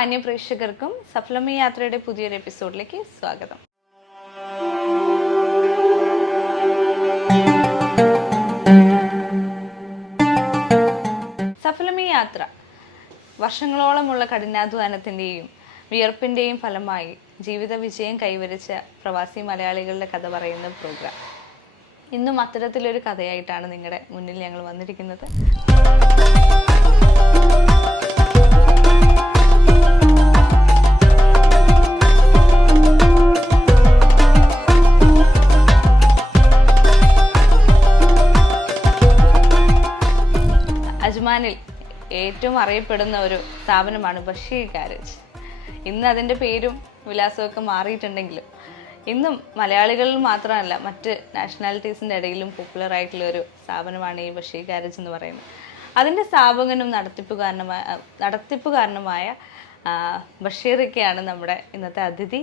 മാന്യ പ്രേക്ഷകർക്കും സഫലമി യാത്രയുടെ പുതിയൊരു എപ്പിസോഡിലേക്ക് സ്വാഗതം. സഫലമി യാത്ര വർഷങ്ങളോളമുള്ള കഠിനാധ്വാനത്തിൻ്റെയും വിയർപ്പിൻ്റെയും ഫലമായി ജീവിത വിജയം കൈവരിച്ച പ്രവാസി മലയാളികളുടെ കഥ പറയുന്ന പ്രോഗ്രാം. ഇന്നും അത്തരത്തിലൊരു കഥയായിട്ടാണ് നിങ്ങളുടെ മുന്നിൽ ഞങ്ങൾ വന്നിരിക്കുന്നത്. അജ്മാനിൽ ഏറ്റവും അറിയപ്പെടുന്ന ഒരു സ്ഥാപനമാണ് ബഷീർ ഗാരേജ്. ഇന്ന് അതിൻ്റെ പേരും വിലാസമൊക്കെ മാറിയിട്ടുണ്ടെങ്കിലും ഇന്നും മലയാളികളിൽ മാത്രമല്ല മറ്റ് നാഷണാലിറ്റീസിൻ്റെ ഇടയിലും പോപ്പുലർ ആയിട്ടുള്ള ഒരു സ്ഥാപനമാണ് ഈ ബഷീർ ഗാരേജ് എന്ന് പറയുന്നത്. അതിൻ്റെ സ്ഥാപകനും നടത്തിപ്പുകാരനുമായ ബഷീറൊക്കെയാണ് നമ്മുടെ ഇന്നത്തെ അതിഥി.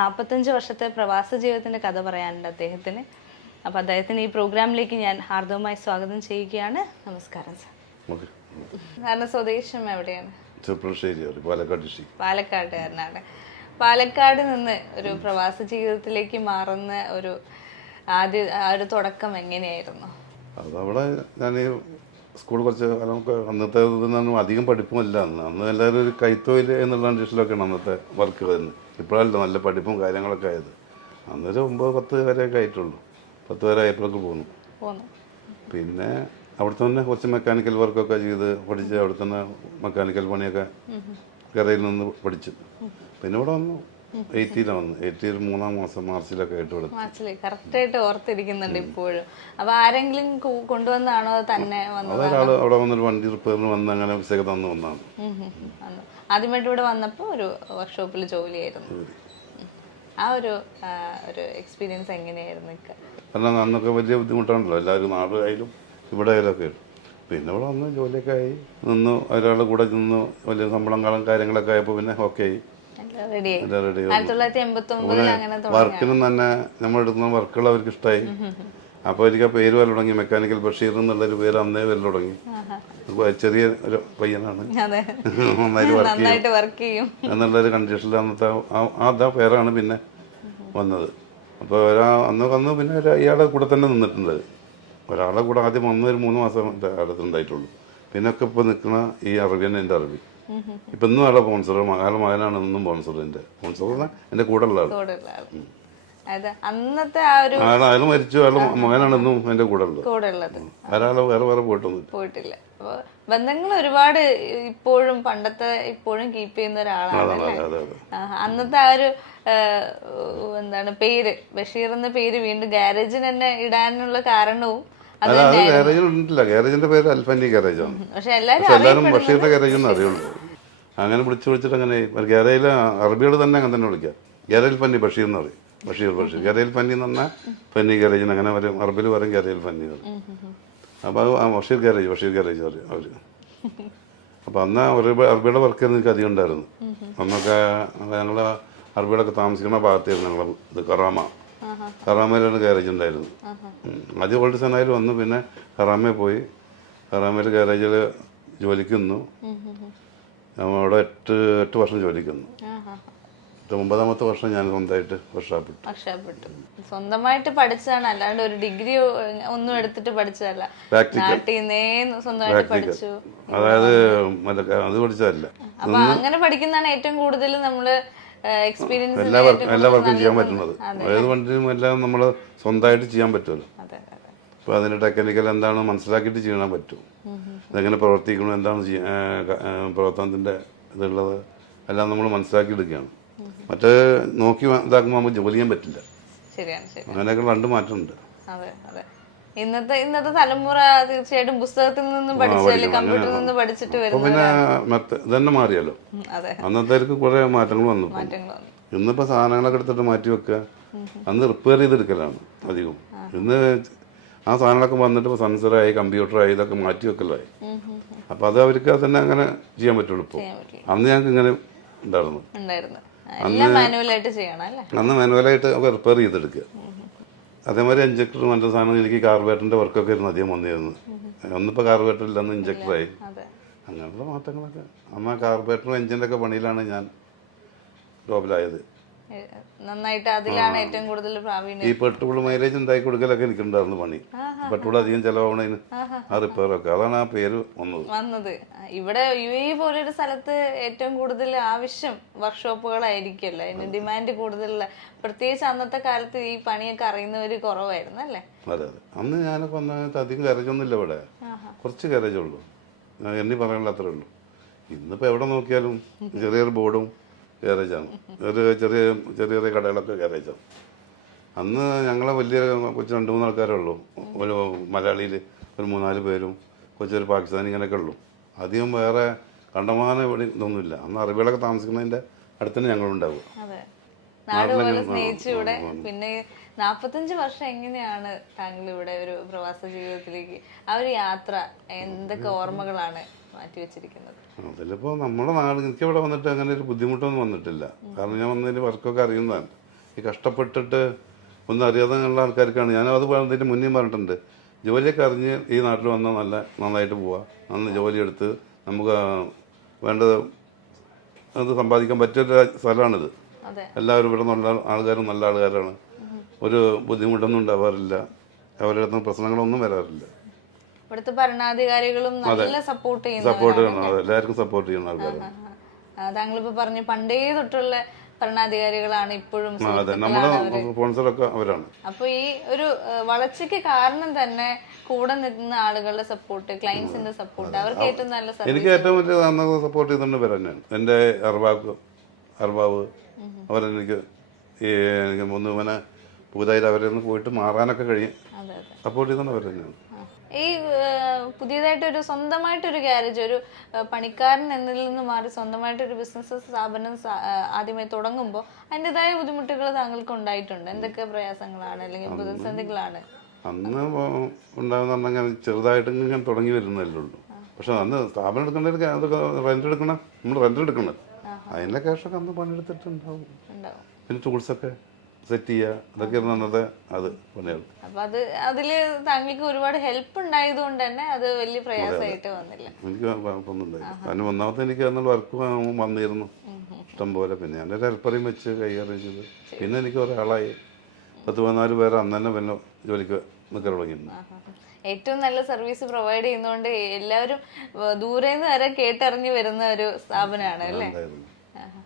45 വർഷത്തെ പ്രവാസ ജീവിതത്തിൻ്റെ കഥ പറയാനുണ്ട് അദ്ദേഹത്തിന്. അപ്പോൾ അദ്ദേഹത്തിന് ഈ പ്രോഗ്രാമിലേക്ക് ഞാൻ ഹാർദവമായി സ്വാഗതം ചെയ്യുകയാണ്. നമസ്കാരം സർ. കാരണം സ്വദേശം എവിടെയാണ്? പാലക്കാട്ടുകാരനാണ്. പാലക്കാട് നിന്ന് ഒരു പ്രവാസ ജീവിതത്തിലേക്ക് മാറുന്ന ഒരു ഒരു തുടക്കം എങ്ങനെയായിരുന്നു? അതവിടെ ഞാൻ സ്കൂൾ കുറച്ച് നമുക്ക് അന്നത്തെ അധികം പഠിപ്പുമല്ല. അന്ന് എല്ലാവരും ഒരു കൈത്തൊഴിൽ എന്നുള്ള കണ്ടീഷനിലൊക്കെയാണ് അന്നത്തെ വർക്ക് വരുന്നത്. ഇപ്പോഴല്ല നല്ല പഠിപ്പും കാര്യങ്ങളൊക്കെ ആയത്. അന്നൊരു 9-10 വരെയൊക്കെ ആയിട്ടുള്ളൂ. 10 വരെ ആയപ്പോഴൊക്കെ പോന്നു. പിന്നെ അവിടെ തന്നെ കുറച്ച് മെക്കാനിക്കൽ വർക്കൊക്കെ ചെയ്ത് പഠിച്ച് അവിടെ തന്നെ മെക്കാനിക്കൽ പണിയൊക്കെ കരയിൽ നിന്ന് പഠിച്ചു. പിന്നെ ഇവിടെ വന്നു 80-ലാണ് വന്നു. 80 3-ാം മാസം മാർച്ചിലൊക്കെ ആയിട്ട് ഇവിടെ കറക്റ്റായിട്ട് ഓർത്തിരിക്കുന്നുണ്ട് ഇപ്പോഴും. അപ്പൊ ആരെങ്കിലും കൊണ്ടുവന്നാണോ തന്നെ? അതൊരാള് അവിടെ വന്നൊരു വണ്ടി റിപ്പയറിന് വന്ന് അങ്ങനെ വിസയൊക്കെ തന്നു വന്നാണ്. ആദ്യമായിട്ട് ഇവിടെ വന്നപ്പോ ഒരു വർക്ക്ഷോപ്പിൽ ജോലിയായിരുന്നു. ആ ഒരു എക്സ്പീരിയൻസ് എങ്ങനെയായിരുന്നു? കാരണം അന്നൊക്കെ വലിയ ബുദ്ധിമുട്ടാണല്ലോ എല്ലാവരും നാടായാലും ഇവിടെ ആയാലൊക്കെ. പിന്നെ ഇവിടെ വന്ന് ജോലിയൊക്കെ ആയി നിന്ന് ഒരാളുടെ കൂടെ നിന്ന് വലിയ ശമ്പളം കാര്യങ്ങളൊക്കെ ആയപ്പോൾ പിന്നെ ഓക്കെ ആയി. വർക്കിനും തന്നെ നമ്മളെടുക്കുന്ന വർക്കുകൾ അവർക്ക് ഇഷ്ടമായി. അപ്പോൾ എനിക്ക് ആ പേര് വരൽ തുടങ്ങി. മെക്കാനിക്കൽ ബഷീർ എന്നുള്ളൊരു പേര് അന്നേ വരൽ തുടങ്ങി. ചെറിയ ഒരു പയ്യനാണ്, നന്നായിട്ട് വർക്ക് ചെയ്യും എന്നുള്ളൊരു കണ്ടീഷനിൽ അന്നത്തെ അതാ പേരാണ് പിന്നെ വന്നത്. അപ്പോൾ അന്ന് പിന്നെ ഇയാളുടെ കൂടെ തന്നെ നിന്നിട്ടുണ്ട്. ഒരാളുടെ കൂടെ ആദ്യം വന്നൊരു 3 മാസം അടുത്തുണ്ടായിട്ടുള്ളൂ. പിന്നെ ഒക്കെ ഇപ്പോൾ നിൽക്കുന്ന ഈ അറബിയാണ് എൻ്റെ അറബി. ഇപ്പം ഇന്നും ആളെ സ്പോൺസർ മകനാണ് ഇന്നും സ്പോൺസർ എൻ്റെ കൂടെ ഉള്ള ആൾ. അയാൾ മരിച്ചു. അയാൾ മകനാണ് ഇന്നും എൻ്റെ കൂടെ ഉള്ളത്. ഒരാളെ വേറെ പോയിട്ടില്ല. ബന്ധങ്ങൾ ഒരുപാട് ഇപ്പോഴും ഇപ്പോഴും കീപ്പ് ചെയ്യുന്ന ഒരാളാണ്. അന്നത്തെ ആ ഒരു എന്താണ് പേര് ബഷീർ എന്ന പേര് വീണ്ടും ഗാരേജിന് തന്നെ ഇടാനുള്ള കാരണവും ഗാരേജിന്റെ പേര് അൽഫന്നി ഗാരേജാണ്. പക്ഷെ എല്ലാവരും ബഷീറിന്റെ ഗാരേജ് എന്ന് അറിയുള്ളൂ. അങ്ങനെ വിളിച്ചിട്ട് അങ്ങനെ ഗാരയില് അറബികൾ തന്നെ അങ്ങനെ തന്നെ വിളിക്കാം. ഗാരയിൽ ഫന്നി ബഷീർ എന്ന് പറയും. ബഷീർ ഗാരയിൽ ഫന്നി എന്ന് പറഞ്ഞാൽ ഫന്നി ഗാരേജിന് അങ്ങനെ വരും. അറബിൽ പറയും ഗാരയിൽ ഫന്നി. അപ്പൊ ബഷീർ ഗാരേജ് പറയും അവര്. അപ്പൊ അന്ന് അറബിയുടെ വർക്ക് എനിക്ക് അധികം ഉണ്ടായിരുന്നു. അന്നൊക്കെ ഞങ്ങള് അറബികളൊക്കെ താമസിക്കുന്ന ഭാഗത്തായിരുന്നു ഞങ്ങൾ. ഇത് കറാമയിലാണ് ഗാരേജ് ഉണ്ടായിരുന്നു. ആദ്യം ഓൾഡ് സനായിൽ വന്നു. പിന്നെ കറാമയിൽ പോയി. കറാമയിൽ ഗാരേജിൽ ജോലിക്ക് നിന്നു. അവിടെ 8 വർഷം ജോലിക്ക് നിന്നു. 9ാമത്തെ വർഷം ഞാൻ സ്വന്തമായിട്ട് വർഷാപ്പെട്ടു. സ്വന്തമായിട്ട് പഠിച്ചതാണ്, അല്ലാണ്ട് ഒരു ഡിഗ്രി ഒന്നും എടുത്തിട്ട് പഠിച്ചതല്ല. സ്വന്തമായിട്ട് പഠിച്ചു. അതായത് അത് പഠിച്ചതല്ല. അപ്പൊ അങ്ങനെ പഠിക്കുന്നതാണ് ഏറ്റവും കൂടുതൽ നമ്മള് എക്സ്പീരിയൻസ് എല്ലാ വർക്കും ചെയ്യാൻ പറ്റുന്നത്. ഏത് വണ്ടിയും എല്ലാം നമ്മൾ സ്വന്തമായിട്ട് ചെയ്യാൻ പറ്റുമല്ലോ. അപ്പോൾ അതിൻ്റെ ടെക്നിക്കൽ എന്താണെന്ന് മനസ്സിലാക്കിയിട്ട് ചെയ്യാൻ പറ്റും. ഇതെങ്ങനെ പ്രവർത്തിക്കണം, എന്താണ് പ്രവർത്തനത്തിൻ്റെ ഇതുള്ളത് എല്ലാം നമ്മൾ മനസ്സിലാക്കി എടുക്കുകയാണ്. മറ്റേ നോക്കി ഇതാക്കുമ്പോൾ നമുക്ക് ജോലി ചെയ്യാൻ പറ്റില്ല. അങ്ങനെയൊക്കെ 2 മാറ്റമുണ്ട്. ഇന്നത്തെ തലമുറ തീർച്ചയായിട്ടും പുസ്തകത്തിൽ നിന്നും പഠിച്ചാല് കമ്പ്യൂട്ടറിൽ നിന്ന് പഠിച്ചിട്ട് വരും. പിന്നെ ഇതന്നെ മാറിയല്ലോ. അന്നത്തേക്ക് കുറെ മാറ്റങ്ങൾ വന്നു. ഇന്നിപ്പോ സാധനങ്ങളൊക്കെ എടുത്തിട്ട് മാറ്റി വെക്കുക. അന്ന് റിപ്പയർ ചെയ്തെടുക്കലാണ് അധികം. ഇന്ന് ആ സാധനങ്ങളൊക്കെ വന്നിട്ട് സെൻസറായി കമ്പ്യൂട്ടറായി ഇതൊക്കെ മാറ്റി വെക്കലായി. അപ്പൊ അത് അവർക്ക് തന്നെ അങ്ങനെ ചെയ്യാൻ പറ്റുള്ളൂ. ഇപ്പോൾ അന്ന് ഞങ്ങൾക്ക് ഇങ്ങനെ ഉണ്ടായിരുന്നു. അന്ന് മാനുവലായിട്ട് റിപ്പയർ ചെയ്തെടുക്കുക. അതേമാതിരി ഇഞ്ചക്ടർ മറ്റേ സാധനം എനിക്ക് കാർബേറ്ററിന്റെ വർക്കൊക്കെ ആയിരുന്നു അധികം വന്നിരുന്നു. ഒന്നിപ്പോൾ കാർബേറ്റർ ഇല്ലെന്ന് ഇഞ്ചക്ടറായി. അങ്ങനത്തെ മാറ്റങ്ങളൊക്കെ. അന്ന് കാർബറേറ്ററും എഞ്ചിൻ്റെ ഒക്കെ പണിയിലാണ് ഞാൻ ജോബിലായത്. നന്നായിട്ട് അതിലാണ് ഏറ്റവും കൂടുതൽ പ്രാവീണ്യം. ഈ പെട്രോൾ മൈലേജ് ഉണ്ടാക്കി കൊടുക്കലൊക്കെ എനിക്കുണ്ടായിരുന്നു പണി. പെട്രോൾ അധികം ചിലവാണതിന് ആ റിപ്പയറൊക്കെ, അതാണ് ആ പേര് വന്നത്. ഇവിടെ UAE പോലൊരു സ്ഥലത്ത് ഏറ്റവും കൂടുതൽ ആവശ്യം വർക്ക്ഷോപ്പുകളായിരിക്കുമല്ലോ, അതിന് ഡിമാൻഡ് കൂടുതലുള്ള. പ്രത്യേകിച്ച് അന്നത്തെ കാലത്ത് ഈ പണിയൊക്കെ അറിയുന്നവര് കുറവായിരുന്നു അല്ലേ? അതെ അതെ. അന്ന് ഞാനൊക്കെ വന്നിട്ട് അധികം ഗാരേജൊന്നുമില്ല ഇവിടെ, കുറച്ച് ഗാരേജേ ഉള്ളൂ, എണ്ണി പറയാനുള്ള അത്രേ ഉള്ളൂ. ഇന്നിപ്പോൾ എവിടെ നോക്കിയാലും ചെറിയൊരു ബോർഡും ഗാരേജാണ്, ഒരു ചെറിയ ചെറിയ ചെറിയ കടകളൊക്കെ ഗാരേജാണ്. അന്ന് ഞങ്ങളെ വലിയ കൊച്ചു 2-3 ആൾക്കാരേ ഉള്ളൂ, ഒരു മലയാളിയിൽ ഒരു 3-4 പേരും കൊച്ചൊരു പാകിസ്ഥാനി ഇങ്ങനെയൊക്കെ ഉള്ളൂ. അധികം വേറെ കണ്ടമാനം ഇവിടെ ഇതൊന്നുമില്ല. അന്ന് അറബികളൊക്കെ താമസിക്കുന്നതിൻ്റെ അടുത്തന്നെ ഞങ്ങളുണ്ടാവുക. നാട് പോലെ സ്നേഹിച്ചു ഇവിടെ. പിന്നെ 45 വർഷം എങ്ങനെയാണ് താങ്കൾ ഇവിടെ ഒരു പ്രവാസ ജീവിതത്തിലേക്ക്, ആ ഒരു യാത്ര എന്തൊക്കെ ഓർമ്മകളാണ് മാറ്റിവെച്ചിരിക്കുന്നത്? അതിലിപ്പോൾ നമ്മുടെ നാട്, എനിക്കിവിടെ വന്നിട്ട് അങ്ങനെ ഒരു ബുദ്ധിമുട്ടൊന്നും വന്നിട്ടില്ല. കാരണം ഞാൻ വന്നതിന് വർക്കൊക്കെ അറിയുന്നതാണ്. ഈ കഷ്ടപ്പെട്ടിട്ട് ഒന്നും അറിയാതെ ഉള്ള ആൾക്കാർക്കാണ് ഞാൻ അത് പറഞ്ഞതിന് മുന്നേ പറഞ്ഞിട്ടുണ്ട്. ജോലിയൊക്കെ അറിഞ്ഞ് ഈ നാട്ടിൽ വന്നാൽ നന്നായിട്ട് പോവാം, നന്ന് ജോലിയെടുത്ത് നമുക്ക് വേണ്ടത് അത് സമ്പാദിക്കാൻ പറ്റിയൊരു സ്ഥലമാണിത്. എല്ലാവരും ഇവിടെ നല്ല ആൾക്കാരും നല്ല ആൾക്കാരാണ്, ഒരു ബുദ്ധിമുട്ടൊന്നും ഉണ്ടാവാറില്ല, അവരുടെ അടുത്ത് പ്രശ്നങ്ങളൊന്നും വരാറില്ല. ഇവിടുത്തെ ഭരണാധികാരികളും നല്ല സപ്പോർട്ട് ചെയ്യണം, എല്ലാവർക്കും സപ്പോർട്ട് ചെയ്യുന്ന ആൾക്കാരാണ്. താങ്കളിപ്പോ പറഞ്ഞു പണ്ടേ തൊട്ടുള്ള ഭരണാധികാരികളാണ് ഇപ്പോഴും. നമ്മുടെ സ്പോൺസറൊക്കെ അവരാണ്. അപ്പൊ ഈ ഒരു വളർച്ചയ്ക്ക് കാരണം തന്നെ കൂടെ നിൽക്കുന്ന ആളുകളുടെ സപ്പോർട്ട്, ക്ലയൻസിന്റെ സപ്പോർട്ട്, അവർക്ക് ഏറ്റവും നല്ല എനിക്ക് ഏറ്റവും വലിയ സപ്പോർട്ട് ചെയ്തുകൊണ്ട് വരാനാണ് എൻ്റെ അർബാബ് അവരെനിക്ക് എനിക്ക് ഇവനെ പുതുതായിട്ട് അവരെ ഒന്ന് പോയിട്ട് മാറാനൊക്കെ കഴിയും, സപ്പോർട്ട് ചെയ്തുകൊണ്ട് അവർ തന്നെയാണ്. ഈ പുതിയതായിട്ടൊരു സ്വന്തമായിട്ടൊരു ഗ്യാരേജ്, ഒരു പണിക്കാരൻ എന്നതിൽ നിന്ന് മാറി സ്വന്തമായിട്ടൊരു ബിസിനസ് സ്ഥാപനം ആദ്യമായി തുടങ്ങുമ്പോൾ അതിൻ്റെതായ ബുദ്ധിമുട്ടുകൾ താങ്കൾക്ക് ഉണ്ടായിട്ടുണ്ട്. എന്തൊക്കെ പ്രയാസങ്ങളാണ് അല്ലെങ്കിൽ പ്രതിസന്ധികളാണ് അന്ന് ഉണ്ടാകുന്ന? ചെറുതായിട്ട് ഇങ്ങനെ തുടങ്ങി വരുന്നതല്ലേ ഉള്ളൂ. പക്ഷെ അന്ന് സ്ഥാപനം എടുക്കേണ്ടത് അതൊക്കെ റെന്റ് എടുക്കണം, നമ്മൾ റെന്റ് എടുക്കണം, അതിൻ്റെ ക്യാഷൊക്കെ അന്ന് പണിയെടുത്തിട്ടുണ്ടാവും. പിന്നെ ടൂൾസൊക്കെ സെറ്റ് ചെയ്യുക, അതൊക്കെ അന്നത്തെ അത് പണിയാണ്. അപ്പൊ അതില് താങ്കൾക്ക് ഒരുപാട് ഹെൽപ്പ് ഉണ്ടായത് കൊണ്ട് തന്നെ അത് വലിയ പ്രയാസമായിട്ട് വന്നില്ല. എനിക്ക് കുഴപ്പമൊന്നുമില്ല. അതിന് ഒന്നാമത്തെ എനിക്ക് അന്ന് വർക്ക് വന്നിരുന്നു ഇഷ്ടം പോലെ. പിന്നെ ഞാനൊരു ഹെൽപ്പറേയും വെച്ച് കൈകാര്യം ചെയ്ത് പിന്നെ എനിക്ക് ഒരാളായി 10-14 പേര് അന്ന് തന്നെ പിന്നെ ജോലിക്ക് നിൽക്കാൻ തുടങ്ങിയിരുന്നു. ഏറ്റവും നല്ല സർവീസ് പ്രൊവൈഡ് ചെയ്യുന്നതുകൊണ്ട് എല്ലാവരും ദൂരെ നിന്ന് വരെ കേട്ടറിഞ്ഞു വരുന്ന ഒരു സ്ഥാപനമാണ് അല്ലേ?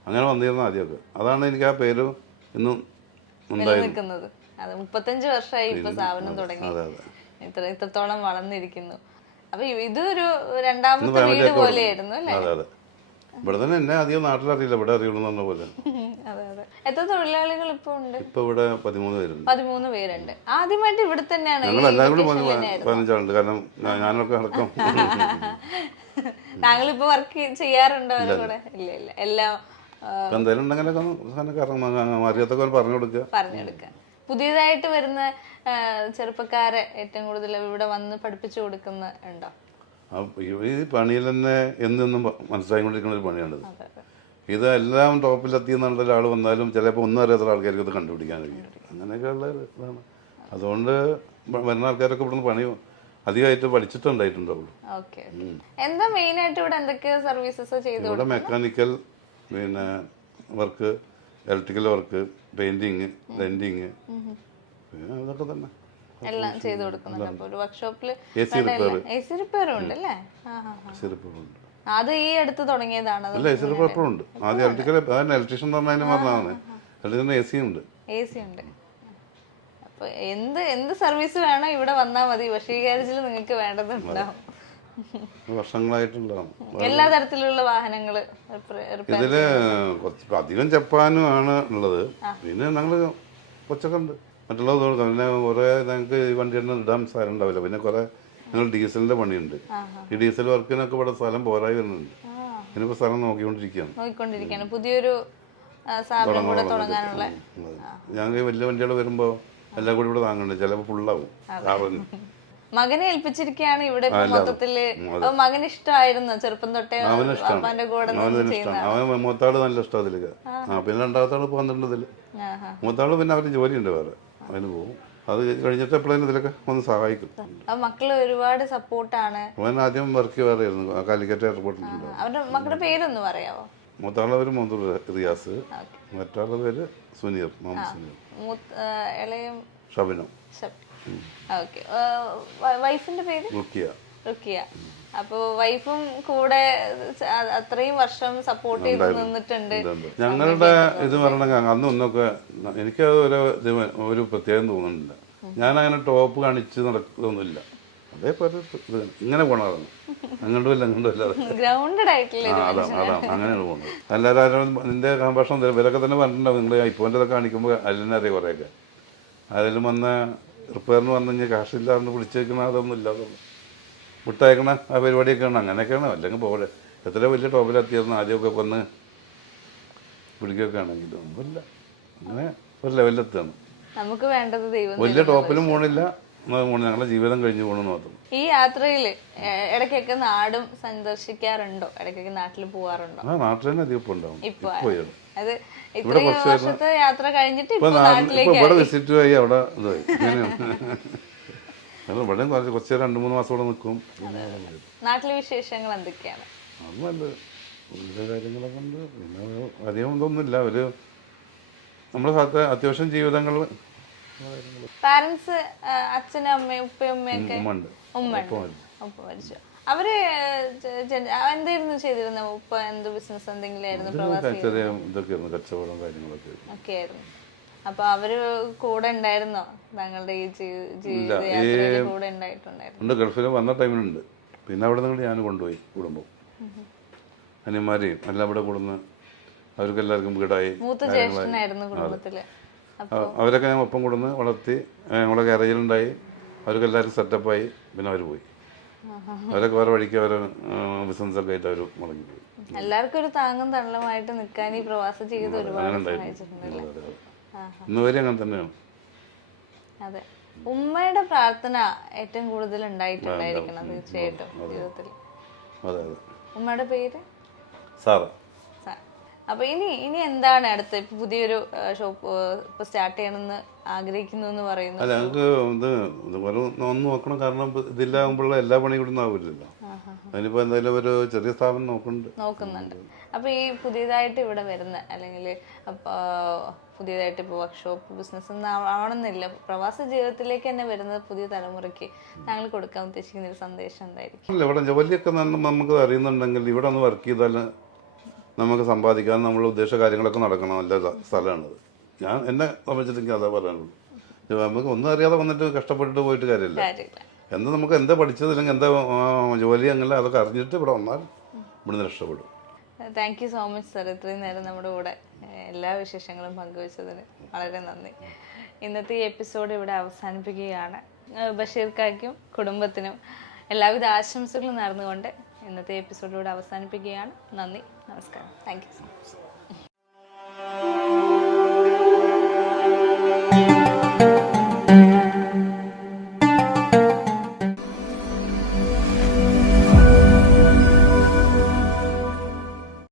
അങ്ങനെ വന്നിരുന്നു ആദ്യമൊക്കെ. അതാണ് എനിക്ക് ആ പേര് ഇന്നും നിൽക്കുന്നത്. അത് 35 വർഷമായി ഇപ്പൊ സ്ഥാപനം തുടങ്ങി, ഇത്രത്തോളം വളർന്നിരിക്കുന്നു. അപ്പൊ ഇതൊരു രണ്ടാമത്തെ വീട് പോലെയായിരുന്നു അല്ലേ? ഇവിടെ തന്നെ എന്നെ അധികം നാട്ടിലറിയില്ല, ഇവിടെ അറിയുള്ളൂ പറഞ്ഞ പോലെ. എത്ര തൊഴിലാളികൾ ഇപ്പൊ ഉണ്ട്? ഇപ്പൊ ഇവിടെ 13 പേരുണ്ട്. 13 പേരുണ്ട്. ആദ്യമായിട്ട് ഇവിടെ തന്നെയാണ് ഞങ്ങൾ എല്ലാവരും കൂടി 15 ആളുണ്ട്. കാരണം ഞാനൊക്കെ അടക്കം. താങ്കൾ ഇപ്പൊ വർക്ക് ചെയ്യാറുണ്ടോ അവരുടെ കൂടെ? ഇല്ല ഇല്ല, എല്ലാം എന്തായാലും ഉണ്ടെങ്കിലൊക്കെ അറിയാത്തൊക്കെ പറഞ്ഞു കൊടുക്കുക. പുതിയതായിട്ട് വരുന്ന ചെറുപ്പക്കാരെ ഏറ്റവും കൂടുതൽ ഇവിടെ വന്ന് പഠിപ്പിച്ചു കൊടുക്കുന്ന ഉണ്ടോ? ഈ പണിയിൽ തന്നെ എന്നും മനസ്സിലായിക്കൊണ്ടിരിക്കുന്ന ഒരു പണിയാണിത്. ഇതെല്ലാം ടോപ്പിലെത്തിയെന്നുള്ള ഒരാൾ വന്നാലും ചിലപ്പോൾ ഒന്നും അറിയാത്ത ആൾക്കാർക്ക് ഇത് കണ്ടുപിടിക്കാൻ കഴിയും. അങ്ങനെയൊക്കെയുള്ള ഇതാണ്. അതുകൊണ്ട് വരുന്ന ആൾക്കാരൊക്കെ ഇവിടുന്ന് പണി അധികമായിട്ട് പഠിച്ചിട്ടുണ്ടായിട്ടുണ്ടാവുള്ളൂ. എന്താ മെയിൻ ആയിട്ട് ഇവിടെ എന്തൊക്കെ സർവീസസ് ചെയ്തു? ഇവിടെ മെക്കാനിക്കൽ, പിന്നെ work, electrical work, painting, denting, പിന്നെ അതൊക്കെ തന്നെ എല്ലാം ചെയ്തു കൊടുക്കുന്നുണ്ട്. അപ്പോൾ ഒരു വർക്ക്ഷോപ്പിൽ AC റിപ്പയറും ഉണ്ട് അല്ലേ? അത് ഈ അടുത്ത് തുടങ്ങിയതാണ്? അല്ല, AC റിപ്പയർ എപ്പോഴും ഉണ്ട്. ആദ്യം ഇലക്ട്രിക്കൽ, ഇലക്ട്രീഷ്യൻ പറഞ്ഞതിന് പറഞ്ഞതാണ്. ഇലക്ട്രീഷ്യൻ AC ഉണ്ട്. അപ്പൊ എന്ത് സർവീസ് വേണോ ഇവിടെ വന്നാൽ മതി. ബഷീർ ഗാരേജിൽ നിങ്ങൾക്ക് വേണ്ടതുണ്ടാവും. വർഷങ്ങളായിട്ടുണ്ടാവും. എല്ലാ തരത്തിലുള്ള വാഹനങ്ങള് ഇതില് കുറച്ച് അധികം ജപ്പാനും ആണ് ഉള്ളത്. പിന്നെ ഞങ്ങള് കൊച്ചൊക്കെ ഉണ്ട്. മറ്റുള്ളത് പിന്നെ കുറെ ഞങ്ങൾക്ക് ഈ വണ്ടിയൊന്നും ഇടാൻ സ്ഥലം ഉണ്ടാവില്ല. പിന്നെ കുറെ ഞങ്ങൾ ഡീസലിന്റെ പണിയുണ്ട്. ഈ ഡീസൽ വർക്കിനൊക്കെ ഇവിടെ സ്ഥലം പോരായി വരുന്നുണ്ട്. ഇതിനിപ്പോ സ്ഥലം നോക്കിക്കൊണ്ടിരിക്കുകയാണ്. പുതിയൊരു തുടങ്ങാനുള്ള. ഞങ്ങൾക്ക് വലിയ വണ്ടികൾ വരുമ്പോ എല്ലാം കൂടി ഇവിടെ താങ്ങുന്നുണ്ട്. ചിലപ്പോ ഫുള്ളാവും കാറിന്. മകനെ ഏൽപ്പിച്ചിരിക്കുകയാണ് ഇവിടെ മൊത്തത്തില്. മകന് ഇഷ്ടമായിരുന്നു ചെറുപ്പം തൊട്ടേ അപ്പാന്റെ കൂടെ? അവൻ മൂത്താള് നല്ല ഇഷ്ടം അതിലേക്ക്. പിന്നെ രണ്ടാമത്തെ ആള് 12 മൂത്താള് പിന്നെ അവര് ജോലിയുണ്ട് വേറെ, അതിന് പോകും. അത് കഴിഞ്ഞിട്ട് എപ്പോഴേലും ഇതിലൊക്കെ വന്ന് സഹായിക്കും. അപ്പൊ മക്കള് ഒരുപാട് സപ്പോർട്ടാണ്. അവൻ ആദ്യം വർക്ക് ചെയ്യാറായിരുന്നു കാലിക്കറ്റ് എയർപോർട്ടിലുണ്ട്. അവരുടെ മക്കളുടെ പേരൊന്ന് പറയാവോ? മൂത്താളുടെ പേര് മുഹമ്മദ് റിയാസ്, മറ്റാളുടെ പേര് സുനീർ, മുഹമ്മദ് സുനീർ. ഇളയും ഷബിനോ. ഓക്കെ. വൈഫിന്റെ പേര് റുക്കിയ. റുക്കിയ. അപ്പൊ വൈഫും കൂടെ അത്രയും വർഷം സപ്പോർട്ട് ചെയ്ത് നിന്നിട്ടുണ്ട്. ഞങ്ങളുടെ ഇത് പറയണെങ്കിൽ അന്ന് ഒന്നൊക്കെ എനിക്ക് ഒരു പ്രത്യേകം തോന്നുന്നില്ല. ഞാൻ അങ്ങനെ ടോപ്പ് കാണിച്ച് നടക്കുന്നൊന്നുമില്ല. അതേപോലെ ഇങ്ങനെ പോണതാണ്, അങ്ങോട്ടും ഇല്ല അങ്ങോട്ടും ഇല്ല. ഗ്രൗണ്ടഡ് ആയിട്ടുള്ള അതാണ് അങ്ങനെയാണ് പോകുന്നത്. എല്ലാവരും നിന്റെ സംഭാഷണം ഇവരൊക്കെ തന്നെ പറഞ്ഞിട്ടുണ്ടാവും. നിങ്ങൾ ഐഫോൻ്റെ ഇതൊക്കെ കാണിക്കുമ്പോൾ അതിനെ അറിയാം കുറേയൊക്കെ. അതിലും വന്ന റിപ്പയറിന് വന്നു കഴിഞ്ഞാൽ കാശില്ലാന്ന് വിളിച്ചേക്കണ അതൊന്നും ഇല്ലാതൊന്നും വിട്ടയക്കണ ആ പരിപാടിയൊക്കെയാണ്. അങ്ങനെയൊക്കെയാണ്. അല്ലെങ്കിൽ പോലെ എത്ര വലിയ ടോപ്പിലെത്തിയിരുന്നു ആദ്യമൊക്കെ വന്ന് പിടിക്കുകയൊക്കെ ആണെങ്കിലും ഒന്നുമില്ല. അങ്ങനെ ഒരു ലെവലിലെത്താണ്. നമുക്ക് വേണ്ടത് ദൈവം. വലിയ ടോപ്പിലും പോണില്ല, ഞങ്ങളുടെ ജീവിതം കഴിഞ്ഞു പോകണമെന്ന് മാത്രം. ഈ യാത്രയിൽ ഇടയ്ക്കൊക്കെ നാടും സന്ദർശിക്കാറുണ്ടോ? ഇടയ്ക്കൊക്കെ നാട്ടിൽ പോവാറുണ്ടോ? ആ നാട്ടിൽ തന്നെ അധികം ഇപ്പോൾ ഉണ്ടാവും. അത് ഇത്രയും വർഷത്തെ യാത്ര കഴിഞ്ഞിട്ട് ഇവിടെ വിസിറ്റ് ആയി അവിടെ ഇതായി ഇവിടെ കുറച്ച് 2-3 മാസം ഇവിടെ നിൽക്കും. നാട്ടിലെ വിശേഷങ്ങൾ എന്തൊക്കെയാണ്? അത് നല്ല വലിയ കാര്യങ്ങളൊക്കെ ഉണ്ട്. പിന്നെ അധികം ഇതൊന്നുമില്ല. ഒരു നമ്മുടെ സ്ഥലത്തെ അത്യാവശ്യം ജീവിതങ്ങൾ. പാരന്റ്സ്, അച്ഛനും അമ്മയും ഉപ്പയും ഉമ്മയൊക്കെ? ഉമ്മ മരിച്ചു. അവര് എന്തായിരുന്നു ചെയ്തിരുന്നത്? ഉപ്പ എന്ത് ബിസിനസ് എന്തെങ്കിലും ആയിരുന്നു? കച്ചവടം കാര്യങ്ങളൊക്കെ ഒക്കെ ആയിരുന്നു. അപ്പൊ അവര് കൂടെ ഉണ്ടായിരുന്നോ താങ്കളുടെ ഈ ജീവിതയാത്രയിൽ കൂടെ ഉണ്ടായിട്ടുണ്ടായിരുന്നു? ഗൾഫിൽ വന്ന ടൈമിലുണ്ട്. പിന്നെ അവിടെ നിന്ന് ഞാൻ കൊണ്ടുപോയി കുടുംബം, അനിയന്മാരെയും എല്ലാം ഇവിടെ കൊടുന്ന് അവർക്ക് എല്ലാവർക്കും വീടായി. മൂത്ത ജ്യേഷ്ഠനായിരുന്നു കുടുംബത്തില്. അവരൊക്കെ ഞാൻ ഒപ്പം കൊടുന്ന് വളർത്തി. ഞങ്ങളുടെ ഗാരേജിലുണ്ടായി. അവർക്ക് എല്ലാവർക്കും സെറ്റപ്പായി. പിന്നെ അവർ പോയി. അവരൊക്കെ വേറെ വഴിക്ക് അവരെ ബിസിനസ്സൊക്കെ ആയിട്ട് അവർ മുടങ്ങിപ്പോയി. എല്ലാവർക്കും ഒരു താങ്ങും തണലുമായിട്ട് നിൽക്കാൻ ഈ പ്രവാസ ജീവിതം ഒരുപാട് സഹായിച്ചിട്ടുണ്ടല്ലേ? ഇന്ന് വരെ അങ്ങനെ തന്നെയാണ്. അതെ. ഉമ്മയുടെ പ്രാർത്ഥന ഏറ്റവും കൂടുതൽ ഉണ്ടായിട്ടുണ്ടായിരിക്കണം തീർച്ചയായിട്ടും ജീവിതത്തിൽ. ഉമ്മയുടെ പേര് സാറ. അപ്പൊ ഇനി എന്താണ് അടുത്ത്? ഇപ്പൊ പുതിയൊരു ഷോപ്പ് ഇപ്പൊ സ്റ്റാർട്ട് ചെയ്യണമെന്ന് ആഗ്രഹിക്കുന്നു എന്ന് പറയുന്നു. അല്ല, ഞങ്ങൾക്ക് ഒന്ന് നോക്കണം. കാരണം ഇതില്ലാകുമ്പോഴുള്ള എല്ലാ പണിയും ഇവിടെ നിന്ന് ആവില്ലല്ലോ. അതിനിപ്പോ എന്തായാലും ഒരു ചെറിയ സ്ഥാപനം നോക്കുന്നുണ്ട്. അപ്പൊ ഈ പുതിയതായിട്ട് ഇവിടെ വരുന്ന അല്ലെങ്കിൽ പുതിയതായിട്ട് ഇപ്പോൾ വർക്ക്ഷോപ്പ് ബിസിനസ് ഒന്നും ആവണമെന്നില്ല, പ്രവാസ ജീവിതത്തിലേക്ക് തന്നെ വരുന്ന പുതിയ തലമുറയ്ക്ക് താങ്കൾ കൊടുക്കാൻ ഉദ്ദേശിക്കുന്ന ഒരു സന്ദേശം എന്തായിരിക്കും? ഇവിടെ ജോലിയൊക്കെ നമുക്ക് അറിയുന്നുണ്ടെങ്കിൽ ഇവിടെ ഒന്ന് വർക്ക് ചെയ്താൽ നമുക്ക് സമ്പാദിക്കാൻ നമ്മൾ ഉദ്ദേശ കാര്യങ്ങളൊക്കെ നടക്കണം. നല്ല സ്ഥലമാണത്. എന്നെ സംബന്ധിച്ചിട്ടെങ്കിൽ അതാ പറയാനുള്ളൂ. നമുക്ക് ഒന്നും അറിയാതെ വന്നിട്ട് കഷ്ടപ്പെട്ടിട്ട് പോയിട്ട് കാര്യമില്ല. എന്താ നമുക്ക് എന്താ പഠിച്ചതില്ലെങ്കിൽ എന്താ ജോലി അങ്ങനെ അതൊക്കെ അറിഞ്ഞിട്ട് ഇവിടെ വന്നാൽ ഇവിടുന്ന് രക്ഷപ്പെടും. Thank you so much sir. ഇത്രയും നേരം നമ്മുടെ കൂടെ എല്ലാ വിശേഷങ്ങളും പങ്കുവച്ചതിന് വളരെ നന്ദി. ഇന്നത്തെ ഈ എപ്പിസോഡ് ഇവിടെ അവസാനിപ്പിക്കുകയാണ്. ബഷീർക്കായ്ക്കും കുടുംബത്തിനും എല്ലാവിധ ആശംസകളും നേർന്നുകൊണ്ട് ഇന്നത്തെ എപ്പിസോഡ് ഇവിടെ അവസാനിപ്പിക്കുകയാണ്. നന്ദി, നമസ്കാരം. Thank you so much.